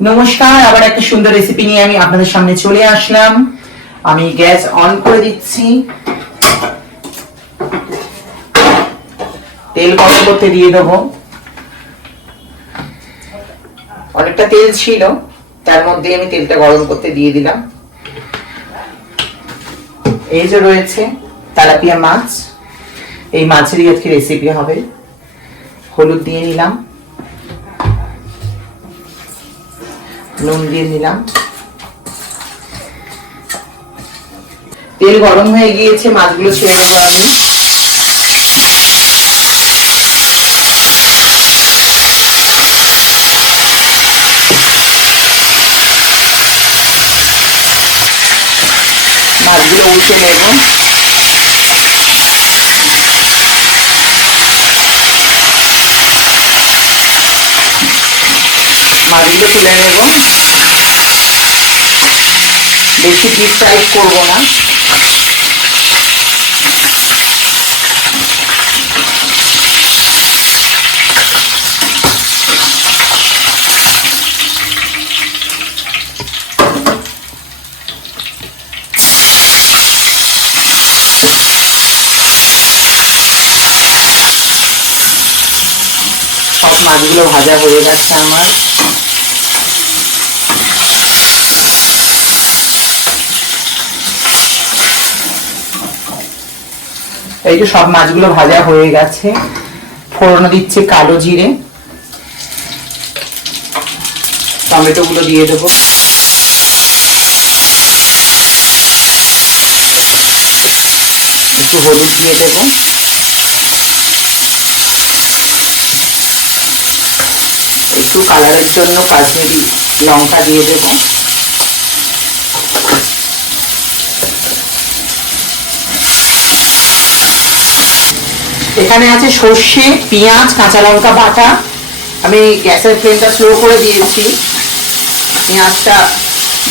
নমস্কার, আবার একটা সুন্দর রেসিপি নিয়ে আমি আপনাদের সামনে চলে আসলাম। আমি গ্যাস অন করে দিচ্ছি, তেল গরম করতে দিয়ে দেবো। অনেকটা তেল ছিল, তার মধ্যে আমি তেলটা গরম করতে দিয়ে দিলাম। এই যে রয়েছে তেলাপিয়া মাছ, এই মাছেরই আজকে রেসিপি হবে। হলুদ দিয়ে নিলাম, নুন দিয়ে নিলাম। তেল গরম হয়ে গিয়েছে, মাছগুলো ছেড়ে দেবো আমি। মাছগুলো উল্টে নেব। মাছগুলো তুলে নেব, বেশি ডিপ ফ্রাই করবো না। সব মাছগুলো ভাজা হয়ে গেছে আমার। এই যে সব মাছগুলো ভাজা হয়ে গেছে। ফোড়ন দিচ্ছে কালো জিরে, টমেটো গুলো দিয়ে দেবো। একটু হলুদ দিয়ে দেবো, একটু কালারের জন্য কাশ্মীরি লঙ্কা দিয়ে দেবো। এখানে আছে সর্ষে, পেঁয়াজ, কাঁচা লঙ্কা বাটা। আমি গ্যাসের ফ্লেমটা স্লো করে দিয়েছি, পেঁয়াজটা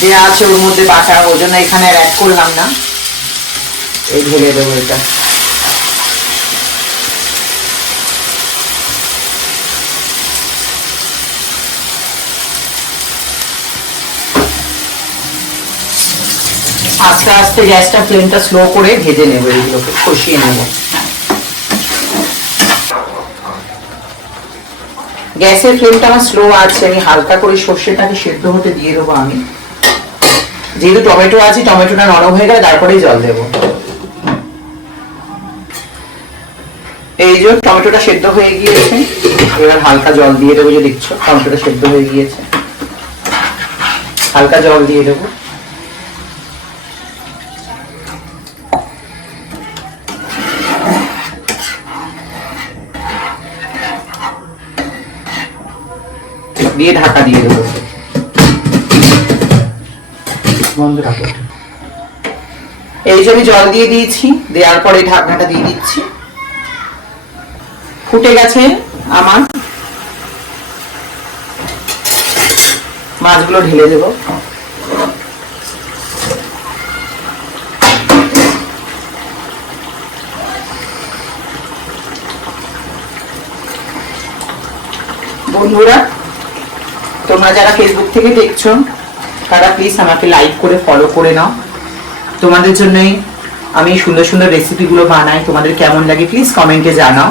দেওয়া আছে ওর মধ্যে বাটা, ওই জন্য এখানে আর অ্যাড করলাম না। এই ঢেলে দেবো এটা। আস্তে আস্তে গ্যাসটা ফ্লেমটা স্লো করে ভেজে নেবো, এগুলোকে কষিয়ে নেবো। গ্যাসের ফ্লেমটা আমার স্লো আছে, আমি হালকা করে সর্ষেটাকে সেদ্ধ হতে দিয়ে দেবো। আমি যেহেতু টমেটো আছে, টমেটোটা নরম হয়ে গেলে তারপরেই জল দেবো। এই যে টমেটোটা সেদ্ধ হয়ে গিয়েছে, এবার হালকা জল দিয়ে দেবো। যে দেখছো টমেটোটা সেদ্ধ হয়ে গিয়েছে, হালকা জল দিয়ে দেবো। দিয়ে ঢাকা দিয়ে দেবো, বন্ধ রাখো। এই যে আমি জল দিয়ে দিয়েছি, দেওয়ার পরে ঢাকনাটা দিয়ে দিচ্ছি। ফুটে গেছে আমার, মাছগুলো ঢেলে দেবো। বন্ধুরা, তোমরা যারা ফেসবুক থেকে দেখছো তারা প্লিজ আমাকে লাইক করে ফলো করে নাও। তোমাদের জন্যই আমি সুন্দর সুন্দর রেসিপিগুলো বানাই। তোমাদের কেমন লাগে প্লিজ কমেন্টে জানাও।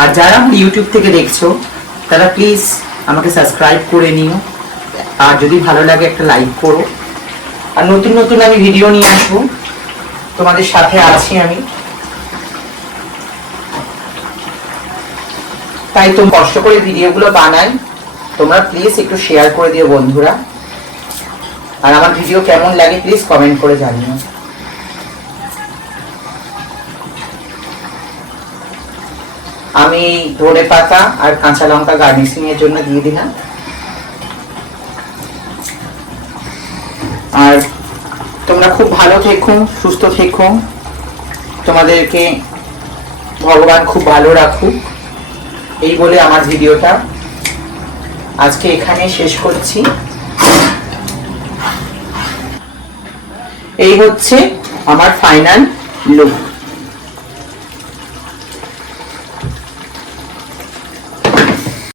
আর যারা ইউটিউব থেকে দেখছো তারা প্লিজ আমাকে সাবস্ক্রাইব করে নিও, আর যদি ভালো লাগে একটা লাইক করো। আর নতুন নতুন আমি ভিডিও নিয়ে আসবো, তোমাদের সাথে আছি আমি। তাই তো কষ্ট করে ভিডিওগুলো বানাই, তোমরা প্লিজ একটু শেয়ার করে দিও বন্ধুরা। আর আমার ভিডিও কেমন লাগে প্লিজ কমেন্ট করে জানিও। আমি ধনে পাতা আর কাঁচা লঙ্কা গার্নিশিং এর জন্য দিয়ে দিলাম। আর তোমরা খুব ভালো থেকো, সুস্থ থেকো, তোমাদেরকে ভগবান খুব ভালো রাখুক, এই বলে আমার ভিডিওটা আজকে এখানে শেষ করছি। এই হচ্ছে আমার ফাইনাল লুক।